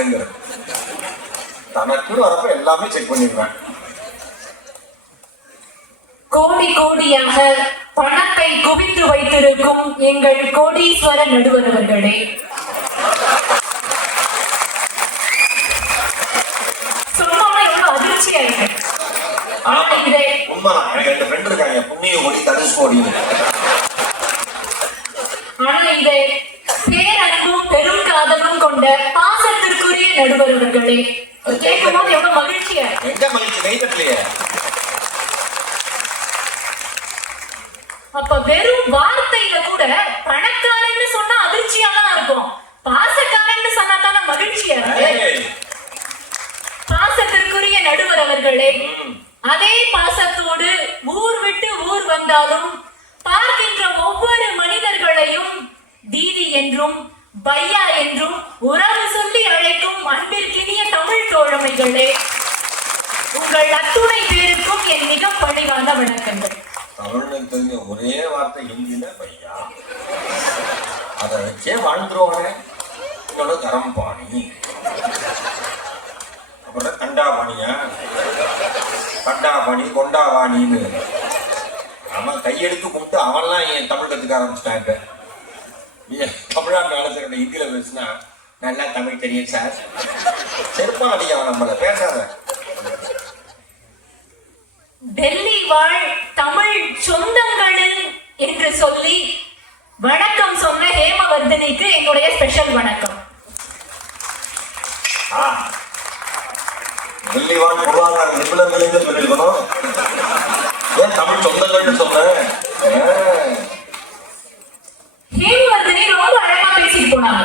வாங்குறேங்கிற தனக்குன்னு வரப்ப எல்லாமே செக் பண்ணிடுவேன். கோடி கோடியாக பணத்தை குவித்து வைத்திருக்கும் எங்கள் கோடீஸ்வர நடுவர் அவர்களே சொன்னாலே எவ்வளவு அதிர்ச்சியா இருக்கு ஆனா இதை உண்மைதான். எனக்கு ரெண்டு ஃப்ரெண்ட் இருக்காங்க. புண்ணிய கோடி தனுஷ் கோடின்னு ஆனா இதை பேரன்பும் பெரும் காதலும் கொண்ட பாசத்திற்குரிய நடுவர் அவர்களே கேட்கும் போது எவ்வளவு மகிழ்ச்சியா? எங்க மகிழ்ச்சி? அப்ப வெறும் வார்த்தையில கூட பணக்காரன்னு சொன்னா அதிர்ச்சியா தான் இருக்கும். பாசக்காரன்னு சொன்னா தானே மகிழ்ச்சியா இருக்கு? பாசத்திற்குரிய நடுவர் அவர்களே. அதே பாசத்தோடு ஊர் விட்டு ஊர் வந்தாலும் பார்க்கின்ற ஒவ்வொரு மனிதர்களையும் தீதி என்றும் பையா என்றும் உறவு சொல்லி அழைக்கும் அன்பிற்கினிய தமிழ் தோழமைகளே உங்கள் அத்துணை பேருக்கும் என் மிக பணிவான வணக்கங்கள். தமிழ்ல தெரிஞ்ச ஒரே வார்த்தை ஹிந்தியில பையா. அதை வச்சே வாழ்ந்துருவானே. இன்னொன்று கரம் பாணி அப்புறம் கண்டாபாணியா? கண்டாபாணி கொண்டாபாணின்னு. அவன் கையெடுத்து கும்பிட்டு அவன்லாம் என் தமிழ் கற்றுக்க ஆரம்பிச்சிட்டான் இப்ப. தமிழ்நாட்டு ஆலோசனை ஹிந்தியில பேசினா நல்லா தமிழ் தெரியும் சார். செருப்பா அடிக்க நம்மள பேசாத. டெல்லி வாழ் தமிழ் சொந்தங்களில் என்று சொல்லி வணக்கம் சொன்ன ஹேமவர்தனிக்கு என்னுடைய ஸ்பெஷல் வணக்கம். ஆ. டெல்லிவாழ் பொருளாதார நிபுணர்களே சொல்லியிருக்கணும் ஏன் தமிழ் சொந்தங்கள்னு சொல்ற? ஆ. ரொம்ப அழகா பேசிட்டு போனாங்க.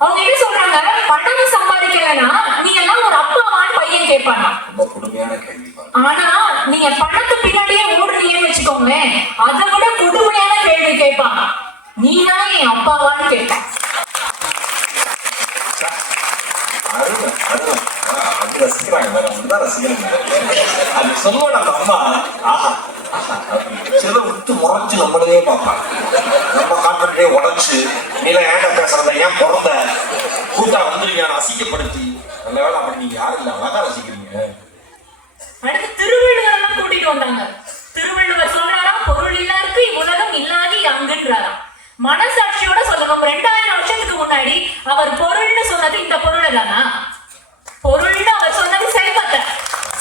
அவங்க என்ன சொல்றாங்க? பணம் சம்பாதிக்கலனா நீ எல்லாம் ஒரு அப்பாவான்னு பையன் கேட்பாங்க. ஆனா நீங்க பணத்து பின்னாடியே ஓடுறீங்கன்னு வச்சுக்கோங்களேன் அதை விட கொடுமையான கேள்வி கேட்பான் நீதான் என் அப்பாவான்னு கேட்டான் ரசிக்கிறாங்க வேற ஒன்றுதான் ரசிக்கிறாங்க அது சொல்லுவோம் நம்ம அம்மா ஆஹா. சில விட்டு முறைச்சு நம்மளதே பார்ப்பாங்க. நம்ம அப்படியே உடச்சு நீல ஏன்டா பேசுறத ஏன் பிறந்த கூட்டா வந்துருங்க ரசிக்கப்படுத்தி? நல்ல வேலை அப்படி நீங்க யாரும் இல்லை அழகா ரசிக்கிறீங்க. அடுத்து திருவள்ளுவர் கூட்டிட்டு வந்தாங்க. திருவள்ளுவர் சொல்றாரா பொருள் இல்லாருக்கு இவ்வுலகம் இல்லாதி அங்குன்றாராம் மனசாட்சியோட சொல்லணும் ரெண்டாயிரம் வருஷத்துக்கு முன்னாடி அவர் பொருள்னு சொன்னது இந்த பொருள் தானா? பொருள்னு அவர் சொன்னது செல்வத்தை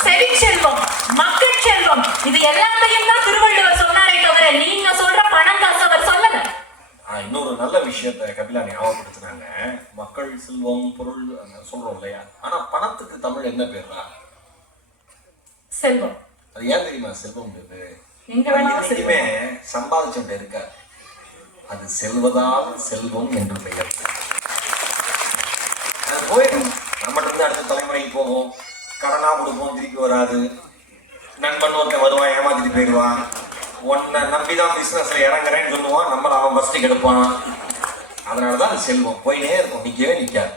செவிச்செல்வம் மக்கள் செல்வம் இது எல்லாத்தையும் தான் திருவள்ளுவர் சொன்னாரே தவிர நீங்க சொல்ற பணம் காசு அவர் சொல்லல ஆ, இன்னொரு நல்ல விஷயத்த கபிலா ஞாபகப்படுத்தினாங்க மக்கள் செல்வம் பொருள் சொல்றோம் இல்லையா? ஆனா பணத்துக்கு தமிழ் என்ன பேர்ரா? செல்வம். அது ஏன் தெரியுமா செல்வம். செல்வம் சம்பாதிச்சுட்டு இருக்க? அது செல்வதால் செல்வம் என்று பெயர். அது போயிடும். நம்மகிட்ட இருந்து அடுத்த தலைமுறைக்கு போகும் கடனா கொடுப்போம் திருப்பி வராது. நண்பன் ஒருத்தன் வருவான் ஏமாத்திட்டு போயிடுவான். உன்னை நம்பிதான் பிசினஸ்ல இறங்குறேன்னு சொல்லுவான். நம்மள அவன் ஃபர்ஸ்ட் கெடுப்பான். அதனாலதான் அது செல்வம் போயினே இருக்கும். நிக்கவே நிக்காது.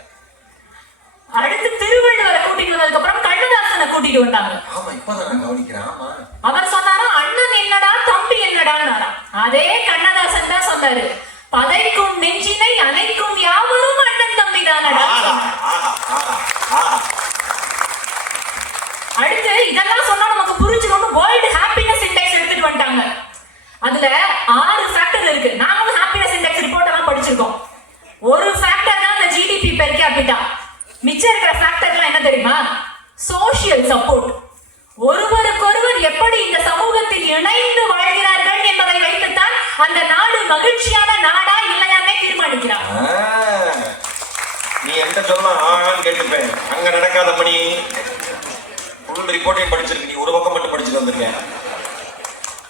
அடுத்து திருவள்ளுவரை கூட்டிட்டு வந்ததுக்கு அப்புறம் கண்ணதாசனை கூட்டிட்டு வந்தாங்க. ஆமா இப்பதான் நான் கவனிக்கிறேன். ஆமா. அவர் சொன்னாரா அண்ணன் என்னடா தம்பி என்னடான்னாரா? அதே கண்ணதாசன் தான் சொன்னாரு பதைக்கும் நெஞ்சினை அணைக்கும் யாவரும் அண்ணன் தம்பி தானடா ஆஹா, ஆஹா, ஆஹா, ஆஹா. அடுத்து இதெல்லாம் சொன்னா நமக்கு புரிஞ்சுக்கணும் வேர்ல்டு ஹாப்பினஸ் இண்டெக்ஸ் எடுத்துட்டு வந்துட்டாங்க அதுல ஆறு ஃபேக்டர் இருக்கு நாங்களும் ஹாப்பினஸ் இண்டெக்ஸ் ரிப்போர்ட் எல்லாம் படிச்சிருக்கோம் ஒரு ஃபேக்டர் தான் அந்த ஜிடிபி பெர் கேபிட்டா மிச்சம் இருக்கிற ஃபேக்டர்லாம் என்ன தெரியுமா சோஷியல் சப்போர்ட் ஒருவருக்கொருவர் எப்படி இந்த சமூகத்தில் இணைந்து வாழ்கிறார்கள் என்பதை வைத்துத்தான் அந்த நாடு மகிழ்ச்சியான நாடா இல்லையாமே தீர்மானிக்கிறார் ஆ, நீ என்கிட்ட சொன்னா ஆன்னு கேட்டுப்பேன் அங்க நடக்காத பணி ஃபுல் ரிப்போர்ட்டையும் படிச்சிருக்கு நீ ஒரு பக்கம் மட்டும் படிச்சுட்டு வந்திருக்கேன்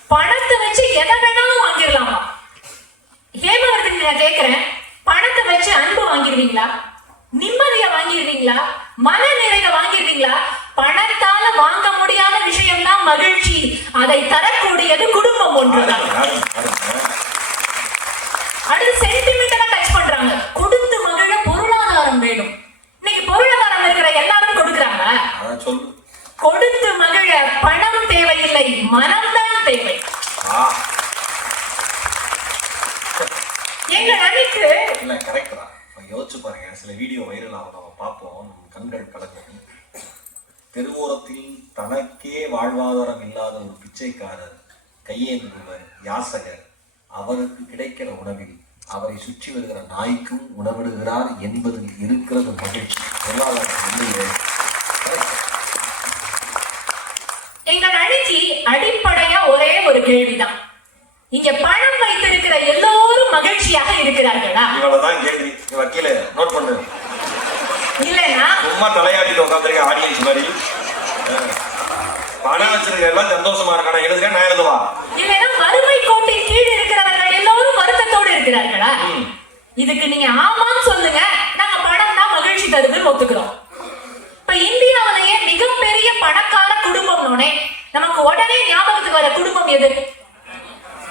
பணத்தை வச்சு எதை வேணாலும் வாங்கிடலாமா? ஹேமவர்தன் நான் கேக்குறேன். பணத்தை வச்சு அன்பு வாங்கிடுவீங்களா? நிம்மதியை வாங்கிடுவீங்களா? மன நிறைவை வாங்கிடுவீங்களா? பணத்தால வாங்க முடியாத விஷயம் தான் மகிழ்ச்சி. அதை தரக்கூடியது குடும்பம் ஒன்றுதான். கொடுத்து மகிழ பணம் தேவையில்லை மனம்தான் தேவை. எங்க அணிக்கு இல்ல கரெக்ட் தான். யோசிச்சு பாருங்க சில வீடியோ வைரல் ஆகும் நம்ம பார்ப்போம் கண்கள் கலங்கும் தெருவோரத்தில் தனக்கே வாழ்வாதாரம் இல்லாத ஒரு பிச்சைக்காரர் கையேந்துபவர் யாசகர் அவருக்கு கிடைக்கிற உணவில் அவரை சுற்றி வருகிற நாய்க்கும் உணவிடுகிறார் என்பதில் இருக்கிறது மகிழ்ச்சி. பொருளாதாரம் இல்லையே எங்கள் அணிக்கு அடிப்படையா ஒரே ஒரு கேள்விதான். இங்க பணம் வைத்திருக்கிற எல்லோரும் மகிழ்ச்சியாக இருக்கிறார்களா? இவ்வளவுதான் கேள்வி வக்கீல நோட் பண்ணு. இல்லைன்னா சும்மா தலையாட்டிட்டு உட்காந்துருக்க ஆடியன்ஸ் மாதிரி. பணம் வச்சிருக்க எல்லாம் சந்தோஷமா இருக்கான? எழுதுக நான் எழுதுவா? இல்லைன்னா வறுமை கோட்டின் கீழ் இருக்கிறவர்கள் எல்லோரும் வருத்தத்தோடு இருக்கிறார்களா. இதுக்கு நீங்க ஆமான்னு சொல்லுங்க. நாங்க பணம் தான் மகிழ்ச்சி தருதுன்னு ஒத்துக்கிறோம் இப்ப இந்தியாவிலேயே மிகப்பெரிய பணக்கார குடும்பம்னோனே நமக்கு உடனே ஞாபகத்துக்கு வர குடும்பம் எது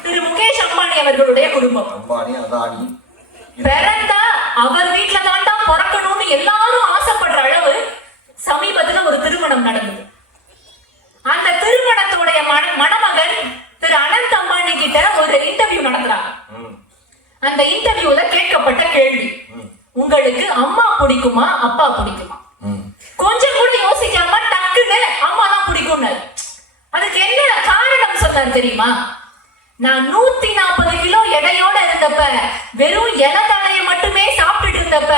திரு முகேஷ் அம்பானி அவர்களுடைய அம்பானி அதானி பிறந்தா அவர் வீட்டுல தாண்டா பிறக்கணும்னு எல்லாரும் ஆசைப்படுற அளவு சமீபத்துல ஒரு திருமணம் நடந்தது. அந்த திருமணத்தோடைய மண- மணமகன் திரு அனந்த் அம்பானி கிட்ட ஒரு இன்டர்வியூ நடத்துறாங்க. அந்த இன்டர்வியூல கேட்கப்பட்ட கேள்வி. உங்களுக்கு அம்மா பிடிக்குமா அப்பா பிடிக்குமா. கொஞ்சம் கூட யோசிக்காம டக்குன்னு அம்மா தான் பிடிக்கும்னு அதுக்கு என்ன காரணம் சொன்னார் தெரியுமா? நான் நூத்தி நாற்பது கிலோ எடையோட இருந்தப்ப வெறும் இலதலையை மட்டுமே சாப்பிட்டுட்டு இருந்தப்ப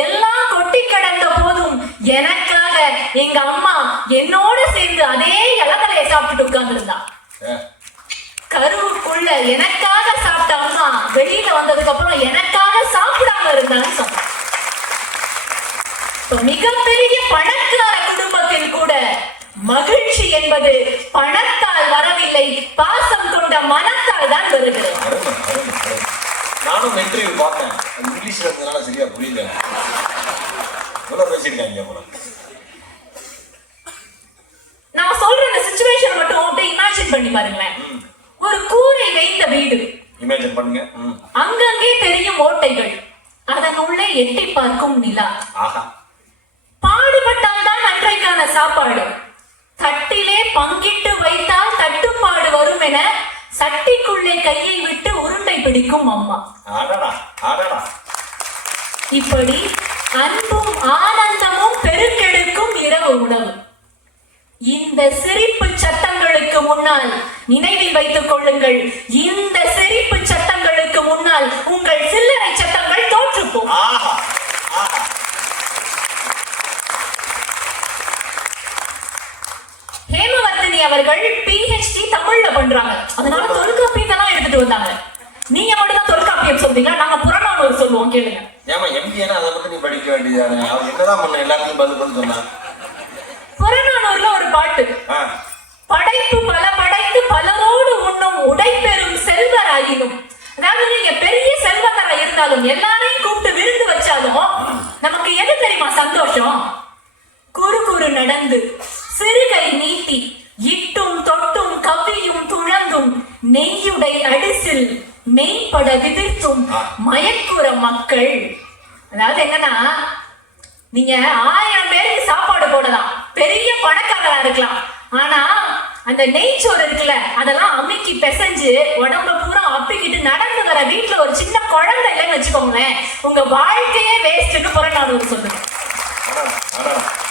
எல்லாம் கொட்டி கிடந்த போதும் எனக்காக எங்க அம்மா என்னோட சேர்ந்து அதே இலதலையை சாப்பிட்டுட்டு உட்கார்ந்துருந்தா. கருவுக்குள்ள எனக்காக சாப்பிட்ட அம்மா வெளியில வந்ததுக்கு அப்புறம் எனக்காக சாப்பிடாம இருந்தான்னு இப்ப மிகப்பெரிய பணக்கார குடும்பத்தில் கூட மகிழ்ச்சி என்பது பணத்தால் வரவில்லை பாசம் கொண்ட மனத்தால் தான் அருமை. நானும் இன்டர்வியூ பார்த்தேன். இங்கிலீஷ்ல இருந்ததுனால சரியா புரியல. எவ்வளவு பேசியிருக்காங்க போல. நான் சொல்ற இந்த சுச்சுவேஷன் மட்டும் அப்படியே இமேஜின் பண்ணி பாருங்களேன். ஒரு கூரை வைத்த வீடு. இமேஜின் பண்ணுங்க. அங்கங்கே தெரியும் ஓட்டைகள். அதன் உள்ளே எட்டி பார்க்கும் நிலா. ஆஹா. பாடுபட்டால்தான் அன்றைக்கான சாப்பாடு. தட்டிலே பங்கிட்டு வைத்தால் தட்டுப்பாடு வரும் என சட்டிக்குள்ளே கையை விட்டு உருண்டை பிடிக்கும் அம்மா. இப்படி அன்பும் ஆனந்தமும் பெருக்கெடுக்கும் இரவு உணவு. இந்த சிரிப்பு சத்தங்களுக்கு முன்னால் நினைவில் வைத்துக் கொள்ளுங்கள். இந்த சிரிப்பு சத்தங்களுக்கு முன்னால் உங்கள் சில்லறை சத்தங்கள் தோற்றுப்போம் ஆஹா ஆஹா ஹேமவர்த்தினி அவர்கள் பிஹெச்டி தமிழ்ல பண்றாங்க. அதனால தொல்காப்பியத்தெல்லாம் எடுத்துட்டு வந்தாங்க. நீங்க மட்டும் தான் தொல்காப்பியம் சொல்றீங்க நாங்க புறநானூறு சொல்லுவோம் கேளுங்க. ஏமா எம்டினா அதை மட்டும் நீ படிக்க வேண்டியதானே? அவன் என்னதான் பண்ண எல்லாத்தையும் பதில் பண்ணி சொன்னான். புறநானூறுல ஒரு பாட்டு. படைப்பு பல படைத்து பலரோடு உண்ணும் உடைப்பெறும் செல்வராயினும். அதாவது நீங்க பெரிய செல்வந்தரா இருந்தாலும் எல்லாரையும் கூப்பிட்டு விருந்து வச்சாலும் நமக்கு எது தெரியுமா? சந்தோஷம். குறு குறு நடந்து. சிறுகை நீட்டி இட்டும் தொட்டும் கவ்வியும் துழந்தும் நெய்யுடை அடிசில் மெய்ப்பட விதிர்த்தும் மயக்குற மக்கள். அதாவது என்னன்னா நீங்க ஆயிரம் பேருக்கு சாப்பாடு போடலாம். பெரிய பணக்காரரா இருக்கலாம். ஆனா அந்த நெய்ச்சோறு இருக்குல்ல அதெல்லாம் அமுக்கி பெசஞ்சு உடம்ப பூரா அப்பிக்கிட்டு நடந்து வர வீட்டுல ஒரு சின்ன குழந்தை இல்லைன்னு வச்சுக்கோங்களேன். உங்க வாழ்க்கையே வேஸ்ட்னு புறநானூறு சொல்லுங்க அடடா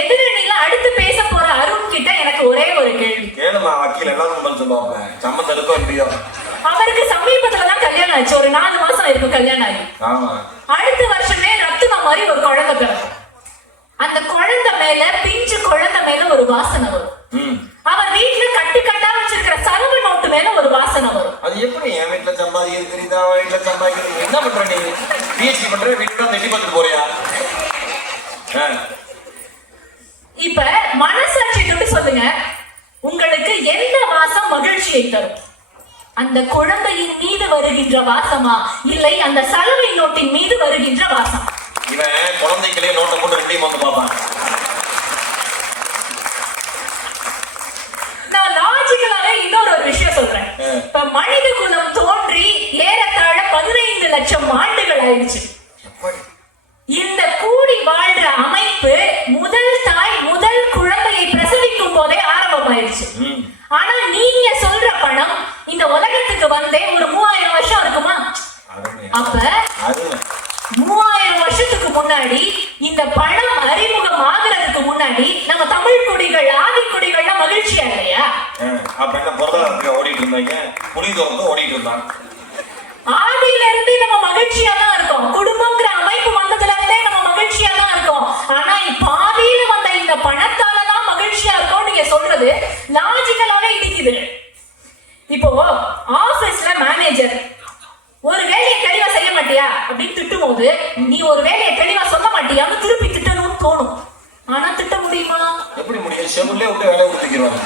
எதிரணியில அடுத்து பேச போற அருண் கிட்ட எனக்கு ஒரே ஒரு கேள்வி. கேளுமா வக்கீல் எல்லாரும் பதில் சொல்லுவாங்க? இருக்கோ இல்லையோ? அவருக்கு சமீபத்துல தான் கல்யாணம் ஆச்சு. ஒரு நாலு மாசம் இருக்கும் கல்யாணம் ஆகி. ஆமா. அடுத்த வருஷமே ரத்தின மாதிரி ஒரு குழந்தை பிறக்கும். அந்த குழந்தை மேல பிஞ்சு குழந்தை மேல ஒரு வாசனை வரும். அவர் வீட்டுல கட்டு கட்டா வச்சிருக்கிற சரவு நோட்டு மேல ஒரு வாசனை வரும். அது எப்படி? என் வீட்டுல சம்பாதிக்கிறது தெரியுதா அவன் வீட்டுல சம்பாதிக்கிறது. என்ன பண்ற நீ? பிஹெச்டி பண்ற வீட்டுல நெட்டி பார்த்துட்டு போறியா? இப்ப மனசாட்சி தொட்டு சொல்லுங்க. உங்களுக்கு எந்த வாசம் மகிழ்ச்சியை தரும்? அந்த குழந்தையின் மீது வருகின்ற வாசமா? இல்லை அந்த சலவை நோட்டின் மீது வருகின்ற வாசம்? இவன் குழந்தைகளே நோட்டை போட்டு ரெண்டையும் வந்து பார்ப்பான். நான் லாஜிக்கலாவே இன்னொரு ஒரு விஷயம் சொல்றேன். இப்ப மனித குலம் தோன்றி ஏறத்தாழ பதினைந்து லட்சம் ஆண்டுகள் ஆயிடுச்சு? இந்த கூடி வாழ்ற அமைப்பு முதல் தாய் முதல் குழந்தையை பிரசவிக்கும் போதே ஆரம்பமாயிருச்சு ஆனா நீங்க சொல்ற பணம் இந்த உலகத்துக்கு வந்தே ஒரு மூவாயிரம் வருஷம் இருக்குமா? அப்ப மூவாயிரம் வருஷத்துக்கு முன்னாடி இந்த பணம் அறிமுகம் ஆகுறதுக்கு முன்னாடி நம்ம தமிழ் குடிகள் ஆதி குடிகள்லாம் மகிழ்ச்சியா இல்லையா? ஆ, அப்ப என்ன பொருளாதாரத்துக்கு ஓடிட்டு இருந்தாங்க? புனிதவங்க ஓடிட்டு இருந்தாங்க. ஆதியில இருந்தே நம்ம மகிழ்ச்சியா தான் இருக்கோம். குடும்பங்கிற சொல்றது லாஜிக்கலாவே இடிக்குது. இப்போ ஆபீஸ்ல மேனேஜர் ஒரு வேலையை தெளிவா செய்ய மாட்டியா? அப்படின்னு திட்டும் போது நீ ஒரு வேலையை தெளிவா சொல்ல மாட்டியான்னு திருப்பி திட்டணும்னு தோணும். ஆனா திட்ட முடியுமா? எப்படி முடியும்? செவிலே விட்டு வேலையை கொடுத்துக்கிறாங்க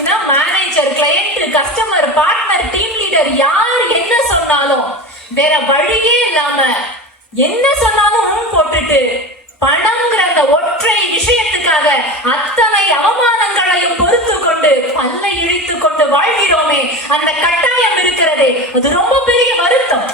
ஏன்னா manager client customer partner team leader யார் என்ன சொன்னாலும் வேற வழியே இல்லாம என்ன சொன்னாலும் போட்டுட்டு பணம்ங்கிற அந்த ஒற்றை விஷயத்துக்காக அத்தனை அவமானங்களையும் அது ரொம்ப பெரிய வருத்தம்.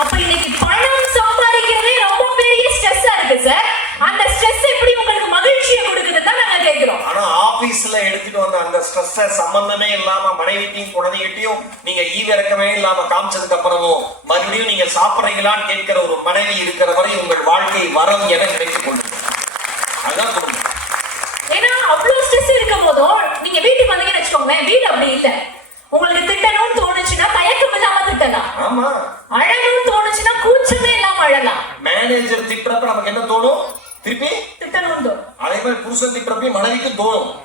அப்ப இன்னைக்கு பணம் சம்பாதிக்கிறதே ரொம்ப பெரிய ஸ்ட்ரெஸ்ஸா இருக்கு சார் அந்த ஸ்ட்ரெஸ் எப்படி உங்களுக்கு மகிழ்ச்சியை கொடுக்குதுன்னு தான் நாங்க கேக்குறோம். ஆனா ஆபீஸ்ல எடுத்துட்டு வந்த அந்த ஸ்ட்ரெஸ் சம்பந்தமே இல்லாம மனைவிட்டையும் குழந்தைகிட்டையும் நீங்க ஈவிரக்கமே இல்லாம காமிச்சதுக்கு அப்புறமும் மறுபடியும் நீங்க சாப்பிடுறீங்களான்னு கேட்கிற ஒரு மனைவி இருக்கிற வரை உங்கள் வாழ்க்கை வரம் என நினைத்துக் கொண்டிருக்கும் அதுதான் குடும்பம் ஏன்னா அவ்வளவு ஸ்ட்ரெஸ் இருக்கும் போதும் நீங்க வீட்டுக்கு வந்தீங்கன்னு வச்சுக்கோங்களேன் வீடு அப்படி இல்ல உங்களுக்கு திட்டணும்னு தோணுச்சுன்னா தயக்கம் இல்லாம திட்டலாம் ஆமா. அழணும்னு தோணுச்சுன்னா கூச்சமே இல்லாம அழலாம். மேனேஜர் திட்டுறப்ப நமக்கு என்ன தோணும்? திருப்பி? திட்டணும்னு தோணும். அதே மாதிரி புருஷன் திட்டுறப்பையும் மனைவிக்கும் தோணும்.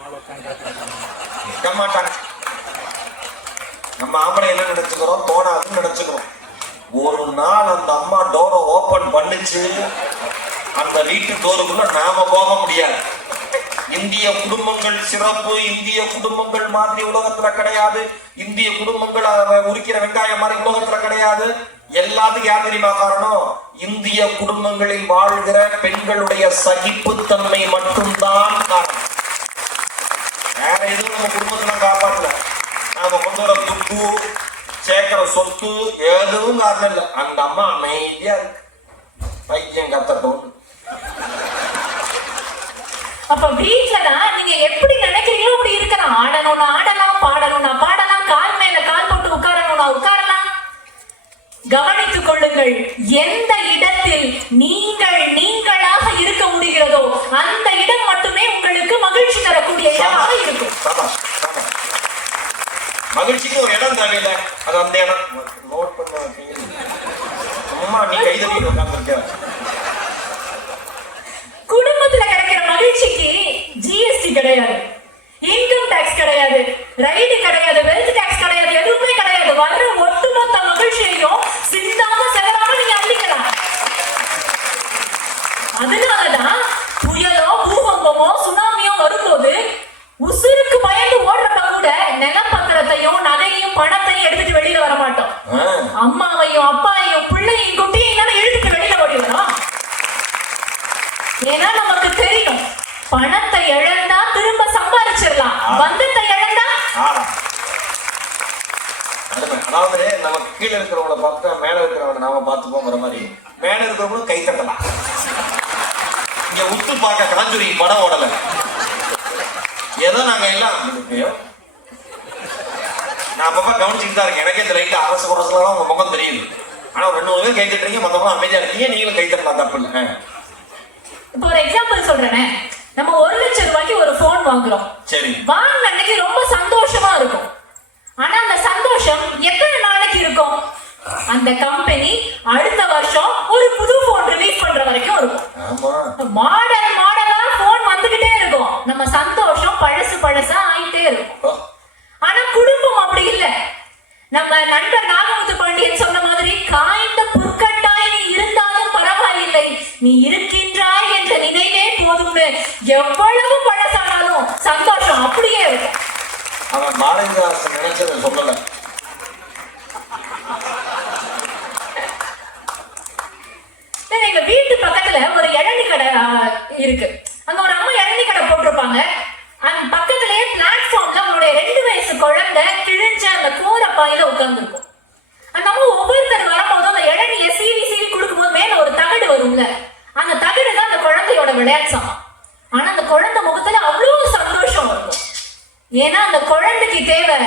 திட்ட மாட்டாங்க. நம்ம ஆம்பளை என்ன நினைச்சுக்கிறோம்? தோணாதுன்னு நினைச்சுக்கிறோம். ஒரு நாள் அந்த அம்மா டோரை ஓபன் பண்ணுச்சு. அந்த வீட்டு டோருக்குள்ள நாம போக முடியாது. இந்திய குடும்பங்கள் சிறப்பு இந்திய குடும்பங்கள் மாதிரி உலகத்துல கிடையாது. இந்திய குடும்பங்கள் உரிக்கிற வெங்காயம் மாதிரி உலகத்துல கிடையாது. எல்லாத்துக்கும் யார் தெரியுமா காரணம்? இந்திய குடும்பங்களில் வாழ்கிற பெண்களுடைய சகிப்புத்தன்மை மட்டும்தான் காரணம். வேற எதுவும் நம்ம குடும்பத்துல காப்பாற்றல நாம கொண்டு வர துப்பு சேர்க்கிற சொத்து எதுவும் காரணம் இல்லை. அந்த அம்மா அமைதியா இருக்கு. பைத்தியம் கத்தட்டும். அப்ப வீட்டுலதான் நீங்க எப்படி நினைக்கிறீங்களோ அப்படி இருக்கலாம். ஆடணும்னா ஆடலாம் பாடணும்னா பாடலாம் கால் மேல கால் போட்டு உட்காரணும்னா உட்காரலாம். கவனித்துக் கொள்ளுங்கள் எந்த இடத்தில் நீங்கள் நீங்களாக இருக்க முடிகிறதோ அந்த இடம் மட்டுமே உங்களுக்கு மகிழ்ச்சி தரக்கூடிய இடமாக இருக்கும். மகிழ்ச்சிக்கு ஒரு இடம் தேவையில்ல. அது அந்த இடம். நோட் பண்ண அம்மா நீ கை தட்டிட்டு உட்காந்துருக்க குடும்பத்துல கிடைக்கிற மகிழ்ச்சிக்கு ஜிஎஸ்டி கிடையாது. இன்கம் டாக்ஸ் கிடையாது. ரைடு கிடையாது வெல்த் டாக்ஸ் கிடையாது எதுவுமே கிடையாது. வர்ற ஒட்டுமொத்த மகிழ்ச்சியையும் சிந்தாம செலவாம நீங்க அள்ளிக்கலாம் அதனாலதான் புயலோ பூகம்பமோ சுனாமியோ வரும்போது உசுருக்கு பயந்து ஓடுறப்ப கூட நிலப்பத்திரத்தையும் நகையும் பணத்தையும் எடுத்துட்டு வெளியில வர மாட்டோம் அம்மாவையும் அப்பாவையும் பிள்ளையும் குட்டியையும் அதாவது நமக்கு கீழே இருக்கிறவங்கள பார்த்தா மேல இருக்கிறவங்க நாம பார்த்துப்போங்கிற மாதிரி. மேல இருக்கிறவங்களும் கை தட்டலாம். இங்க உத்து பார்க்க காஞ்சுரி படம் ஓடல. ஏதோ நாங்க எல்லாம் நான் அப்பப்ப கவனிச்சுட்டு தான் இருக்கேன். எனக்கே இந்த லைட்டா அரசு குரசுலாம் உங்க முகம் தெரியுது. ஆனா ரெண்டு மூணு பேர் கை தட்டுறீங்க மத்தவங்க அமைதியா இருக்கீங்க. நீங்களும் கை தட்டலாம் தப்பு இல்லை. இப்போ ஒரு எக்ஸாம்பிள் சொல்றேனே. நம்ம ஒரு லட்சம் ரூபாய்க்கு ஒரு போன் வாங்குறோம். சரி. வாங்கின அன்னைக்கு ரொம்ப சந்தோஷமா இருக்கும். ஆனா அந்த சந்தோஷம் எத்தனை நாளைக்கு இருக்கும்? அந்த கம்பெனி அடுத்த வருஷம் ஒரு புது போன் ரிலீஸ் பண்ற வரைக்கும் இருக்கும். மாடல் மாடலா போன் வந்துகிட்டே இருக்கும். நம்ம சந்தோஷம் பழசு பழசா ஆயிட்டே இருக்கும். ஆனா குடும்பம் அப்படி இல்ல. நம்ம நண்பர் நாகமுத்து பாண்டியன் சொன்ன மாதிரி காய்ந்த புற்கட்டாய் நீ இருந்தாலும் பரவாயில்லை. நீ இருக்கின்றாய் என்ற நினைவே போதும்னு எவ்வளவு பழசானாலும் சந்தோஷம் அப்படியே இருக்கும். அவன் பாரதிதாசன் நினைச்சதை சொல்லல. எங்க வீட்டு பக்கத்துல ஒரு இளநீ கடை இருக்கு. அங்க ஒரு அம்மா இளநி கடை போட்டிருப்பாங்க. அந்த பக்கத்துலயே பிளாட்ஃபார்ம்ல அவங்களுடைய ரெண்டு வயசு குழந்தை கிழிஞ்ச அந்த கோர பாயில உட்கார்ந்துருக்கும். அந்த அம்மா ஒவ்வொருத்தர் வரும்போது அந்த இளநிய சீவி சீவி கொடுக்கும்போது மேல ஒரு தகடு வரும்ல. அந்த தகடு தான் அந்த குழந்தையோட விளையாட்டு சாமான். ஆனா அந்த குழந்தை முகத்துல ஏன்னா அந்த குழந்தைக்கு தேவை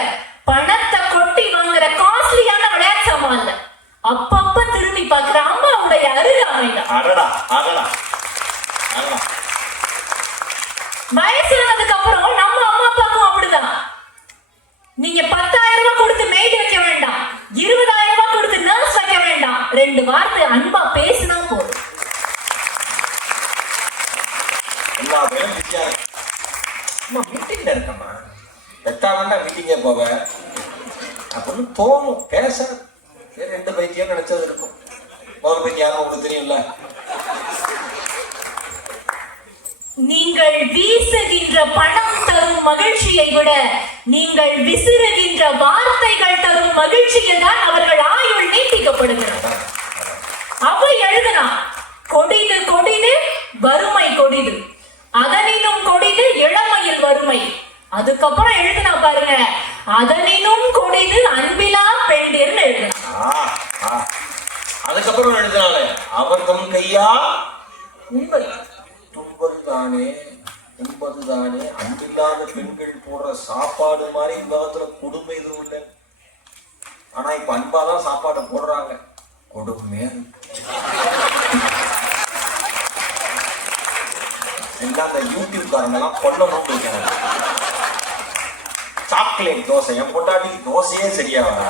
பணத்தை கொட்டி வாங்குற காஸ்ட்லியான விளையாட்டு சாமான் இல்ல. அப்பப்ப திரும்பி பார்க்கிற அம்மாவுடைய அடடா வயசானதுக்கு அப்புறம் நம்ம அம்மா அப்பாக்கும் அப்படிதான். நீங்க பத்தாயிரம் ரூபாய் கொடுத்து மெய்ட் வைக்க வேண்டாம். இருபதாயிரம் ரூபாய் கொடுத்து நர்ஸ் வைக்க வேண்டாம். ரெண்டு வார்த்தை அன்பா பேசினா போதும் எல்லா பேரும் பிஸியா இருக்கு அம்மா மீட்டிங்ல இருக்கம்மா எத்தா வேண்டா அப்படின்னு தோணும். பேச. சரி ரெண்டு பைத்தியம் கிடைச்சது இருக்கும். முதல் பைத்தியம் யாரும் உங்களுக்கு தெரியும்ல? நீங்கள் வீசுகின்ற பணம் தரும் மகிழ்ச்சியை விட நீங்கள் விசிறுகின்ற வார்த்தைகள் தரும் மகிழ்ச்சியில் தான் அவர்கள் ஆயுள் நீட்டிக்கப்படுகிறது அவ எழுதுனா கொடிது கொடிது வறுமை கொடிது. அதனினும் கொடிது இளமையில் வறுமை. அதுக்கப்புறம் எழுதுனா பாருங்க அதனினும் கொடிது அன்பிலா பெண்டிர்னு எழுதுனா அதுக்கப்புறம் எழுதினால அவர் தம் கையா? உண்மை. துன்பது தானே அன்பில்லாத பெண்கள் போடுற சாப்பாடு மாதிரி உலகத்துல கொடுமை எதுவும் இல்லை. ஆனா இப்ப அன்பாதான் சாப்பாடு போடுறாங்க. கொடுமையா? இருக்கு. அந்த யூடியூப் காரங்க எல்லாம் கொல்லணும் சாக்லேட் தோசை. என் பொண்டாட்டி தோசையே சரியா வரா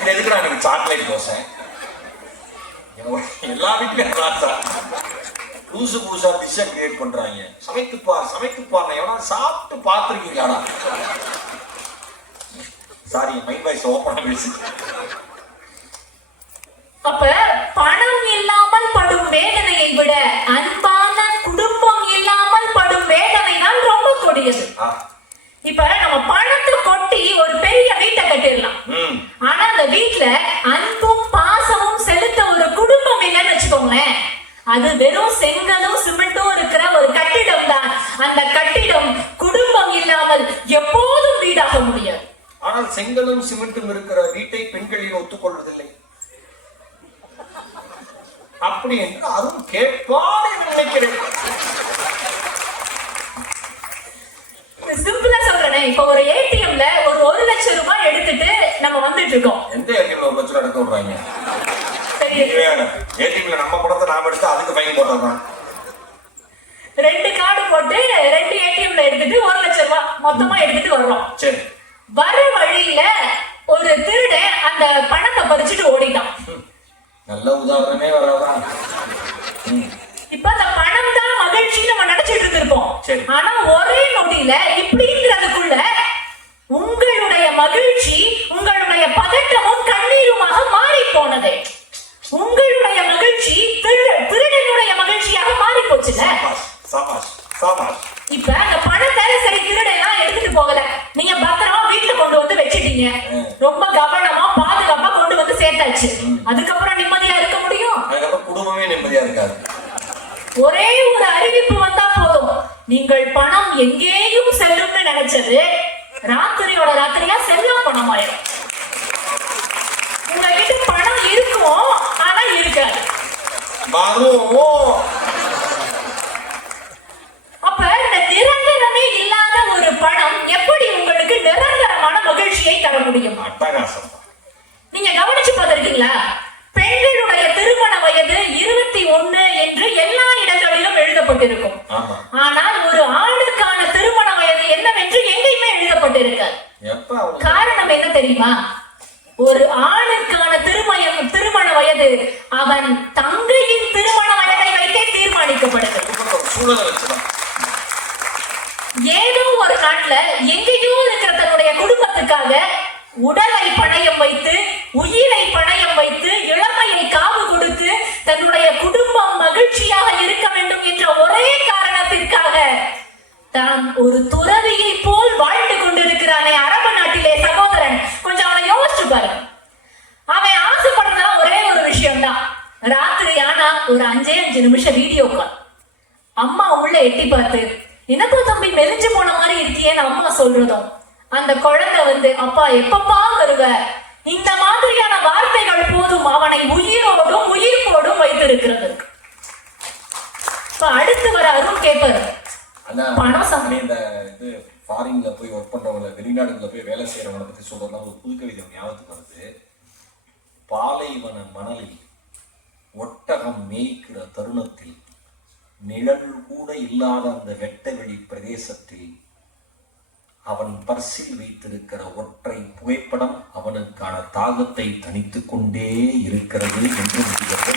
இது எதுக்குடா எனக்கு சாக்லேட் தோசை? எல்லா வீட்லயும். புதுசு புதுசா டிஷ்ஷை கிரியேட் பண்றாங்க. சமைத்துப்பா சமைத்துப்பா எவனா சாப்பிட்டு பார்த்துருக்கீங்களாடா? சாரி மைண்ட் வாய்ஸ் ஓப்பனா பேசி அப்ப பணம் இல்லாமல் படும் வேதனையை விட அன்பான குடும்பம் இல்லாமல் படும் வேதனை தான் ரொம்ப கொடியது. இப்ப நம்ம பணத்தை கொட்டி ஒரு பெரிய வீட்டை கட்டிடலாம். ஆனா அந்த வீட்ல அன்பும் பாசமும் செலுத்த ஒரு குடும்பம் இல்லைன்னு வச்சுக்கோங்களேன். அது வெறும் செங்கலும் சிமெண்ட்டும் இருக்கிற ஒரு கட்டிடம் தான். அந்த கட்டிடம் குடும்பம் இல்லாமல் எப்போதும் வீடாக முடியாது. ஆனால் செங்கலும் சிமெண்ட்டும் இருக்கிற வீட்டை பெண்களில் ஒத்துக்கொள்வதில்லை. அப்படி என்று அதுவும் கேட்பார் என்று நினைக்கிறேன். சிம்பிளா சொல்றேனே. இப்ப ஒரு ஏடிஎம்ல ஒரு ஒரு லட்சம் ரூபாய் எடுத்துட்டு நம்ம வந்துட்டு இருக்கோம். எந்த ஏடிஎம்ல ஒரு லட்சம் எடுக்க விடுறாங்க? ஏடிஎம்ல நம்ம படத்தை நாம எடுத்து அதுக்கு ஃபைன் போடுறதான் ரெண்டு கார்டு போட்டு ரெண்டு ஏடிஎம்ல எடுத்துட்டு ஒரு லட்சம் ரூபாய் மொத்தமா எடுத்துட்டு வர்றோம். சரி. வர வழியில ஒரு திருடன் அந்த பணத்தை பறிச்சுட்டு ஓடிட்டான். நல்ல உதாரணமே வராதான். இப்ப அந்த பணம் தான் மகிழ்ச்சின்னு நம்ம நினைச்சிட்டு இருந்திருப்போம். சரி. ஆனா ஒரே நொடியில இப்படிங்கிறதுக்குள்ள உங்களுடைய மகிழ்ச்சி உங்களுடைய பதட்டமும் கண்ணீருமாக மாறி போனது உங்களுடைய மகிழ்ச்சி திரு- திருடனுடைய மகிழ்ச்சியாக மாறி போச்சுல இப்ப அந்த பணத்தை சரி திருடெல்லாம் எடுத்துட்டு போகல. நீங்க பத்திரமா வீட்டுல கொண்டு வந்து வச்சிட்டீங்க. ரொம்ப கவனமா பாதுகாப்பா கொண்டு வந்து சேர்த்தாச்சு. அதுக்கப்புறம் நிம்மதியா இருக்க முடியும்? குடும்பமே நிம்மதியா இருக்காது. ஒரே ஒரு அறிவிப்பு வந்தா போதும் நீங்கள் பணம் எங்கேயும் செல்லும்னு நினைச்சது ராத்திரியோட ராத்திரியா செல்லா பணம் ஆயிடும் உங்ககிட்ட பணம் இருக்கும்? ஆனா இருக்காது. அப்ப இந்த நிரந்தரமே இல்லாத ஒரு பணம் எப்படி உங்களுக்கு நிரந்தரமான மகிழ்ச்சியை தர முடியும்? நீங்க கவனிச்சு பார்த்திருக்கீங்களா? பெண்களுடைய திருமண வயது இருபத்தி ஒண்ணு என்று எல்லா இடங்களிலும் எழுதப்பட்டிருக்கும். ஆனால் ஒரு ஆணுக்கான திருமண வயது என்னவென்று எங்கேயுமே எழுதப்பட்டிருக்காது. காரணம் என்ன தெரியுமா? ஒரு ஆணுக்கான திருமயம் திருமண வயது அவன் தங்கையின் திருமண வயதை வைத்தே வச்சுதான். ஏதோ ஒரு நாட்டுல எங்கேயோ இருக்கிற தன்னுடைய குடும்பத்துக்காக உடலை பணயம் வைத்து உயிரை பணயம் வைத்து இளமையை காவு கொடுத்து தன்னுடைய குடும்பம் மகிழ்ச்சியாக இருக்க வேண்டும் என்ற ஒரே காரணத்திற்காக தான் ஒரு துறவியை போல் வாழ்ந்து கொண்டிருக்கிறானே அரபு நாட்டிலே சகோதரன். கொஞ்சம் அவனை யோசிச்சு பாரு அவன் ஆசைப்படுறதெல்லாம் ஒரே ஒரு விஷயம்தான். ராத்திரி ஆனா ஒரு அஞ்சே அஞ்சு நிமிஷம் வீடியோ கால். அம்மா உள்ள எட்டி பார்த்து என்னப்போ தம்பி மெலிஞ்சு போன மாதிரி இருக்கியேன்னு அம்மா சொல்றதும் அந்த குழந்தை வந்து அப்பா எப்பப்பா வருவ? இந்த மாதிரியான வார்த்தைகள் போதும் அவனை உயிரோடும் உயிர்ப்போடும் வைத்திருக்கிறது. இப்ப அடுத்து வர அருண் கேட்பாரு பணம் சம்- இந்த இது ஃபாரின்ல போய் ஒர்க் பண்றவங்க வெளிநாடுகள்ல போய் வேலை செய்யறவங்கள பத்தி சொல்றதா ஒரு புது கவிதை ஞாபகத்துக்கு வருது. பாலைவன மணலில் ஒட்டகம் மேய்க்கிற தருணத்தில் நிழல் கூட இல்லாத அந்த வெட்டவெளி பிரதேசத்தில் அவன் பர்சில் வைத்திருக்கிற ஒற்றை புகைப்படம் அவனுக்கான தாகத்தை தணித்துக் கொண்டே இருக்கிறது என்று முடிகிறது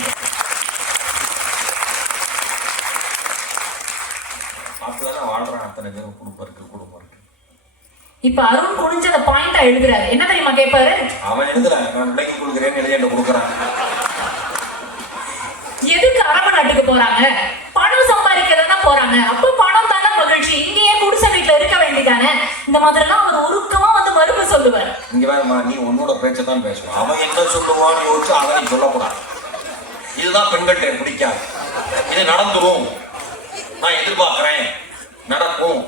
அப்படிதானே வாழ்றான் அத்தனை பேரும் குடும்பம் இருக்கு குடும்பம் இருக்கு. இப்ப அருண் குனிஞ்சத பாயிண்டா எழுதுறாரு. என்ன தெரியுமா கேட்பாரு அவன் எழுதல நான் விலைக்கு கொடுக்குறேன்னு எழுதி என்கிட்ட கொடுக்குறான். எதுக்கு அரபு நாட்டுக்கு போறாங்க? பணம் சம்பாதிக்கிறதுனா போறாங்க. அப்ப பணம் தானே மகிழ்ச்சி இங்கேயே குடிசை வீட்டுல வேண்டியதானே இந்த மாதிரி எல்லாம் அவர் உருக்கமா வந்து மறுப்பு சொல்லுவார். இங்க வேறமா நீ உன்னோட பேச்சை தான் அவன் என்ன சொல்லுவான்னு யோசிச்சு நீ சொல்லக்கூடாது. இதுதான் பெண்கள்கிட்ட பிடிக்காது. இது நடந்துரும். நான் எதிர்பார்க்கிறேன். நடக்கும்.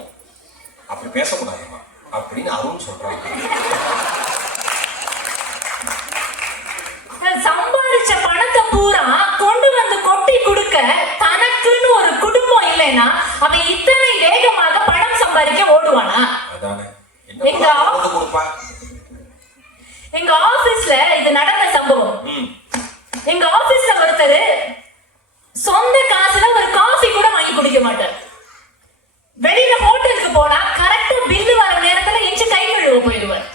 அப்படி பேசக்கூடாதுமா அப்படின்னு அருண் சொல்றான் சம்பாதிச்ச பணத்தை பூரா கொண்டு வந்து கொட்டி கொடுக்க தனக்குன்னு ஒரு குடும்பம் இல்லைன்னா அவன் இத்தனை வேகமாக பணம் சம்பாதிக்க ஓடுவானா எங்க எங்க ஆபீஸ்ல இது நடந்த சம்பவம். எங்க ஆபீஸ்ல ஒருத்தர் சொந்த காசுல ஒரு காஃபி கூட வாங்கி குடிக்க மாட்டார். வெளியில ஹோட்டலுக்கு போனா கரெக்டா பில்லு வர நேரத்துல எஞ்சி கை கழுவ போயிடுவார்.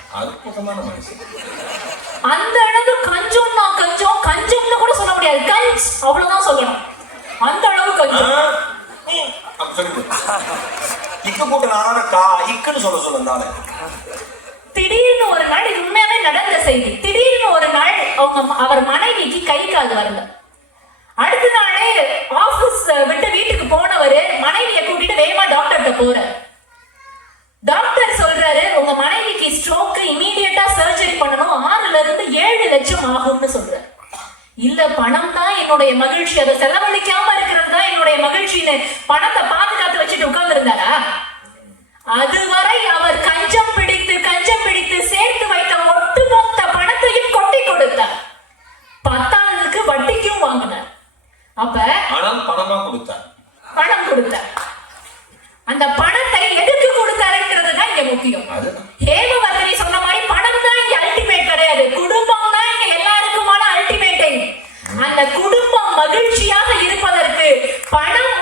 அந்த அளவு கஞ்சம்னா கஞ்சம் கஞ்சம்னு கூட சொல்ல முடியாது. கஞ்ச் அவ்வளவுதான் சொல்லணும். அந்த அளவு ஆ, கஞ்சம் இக்கு போட்டு நானான கா இக்குன்னு சொல்ல சொல்ல திடீர்னு ஒரு நாள் இது உண்மையாவே நடந்த செய்தி. திடீர்னு ஒரு நாள் அவங்க அவர் மனைவிக்கு கை கால் வரல. அடுத்த நாளே ஆபீஸ் விட்டு வீட்டுக்கு போனவர் மனைவியை கூட்டிட்டு வேகமா டாக்டர்கிட்ட போறாரு. டாக்டர் சொல்றாரு உங்க மனைவிக்கு ஸ்ட்ரோக்கு இமீடியட்டா சர்ஜரி பண்ணணும். ஆறுல இருந்து ஏழு லட்சம் ஆகும்னு சொல்றாரு. இல்ல பணம் தான் என்னுடைய மகிழ்ச்சி. அதை செலவழிக்காம இருக்கிறது தான் என்னுடைய மகிழ்ச்சின்னு பணத்தை பாதுகாத்து வச்சுட்டு உட்கார்ந்து இருந்தாரா அதுவரை அவர் கஞ்சம் பிடித்து கஞ்சம் பிடித்து சேர்த்து வைத்த ஒட்டுமொத்த பணத்தையும் கொட்டி கொடுத்தார். பத்தானதுக்கு வட்டிக்கும் வாங்கினார். அப்ப ஆனால் பணமா கொடுத்தார். பணம் கொடுத்தார். அந்த பணத்தை எதுக்கு கொடுத்தாருங்கிறது தான் இங்க முக்கியம். ஹேமவர்தினி சொன்ன மாதிரி பணம் தான் இங்க அல்டிமேட் கிடையாது. குடும்பம் தான் இங்க அல்டிமேட்டை அந்த குடும்பம் மகிழ்ச்சியாக இருப்பதற்கு பணம்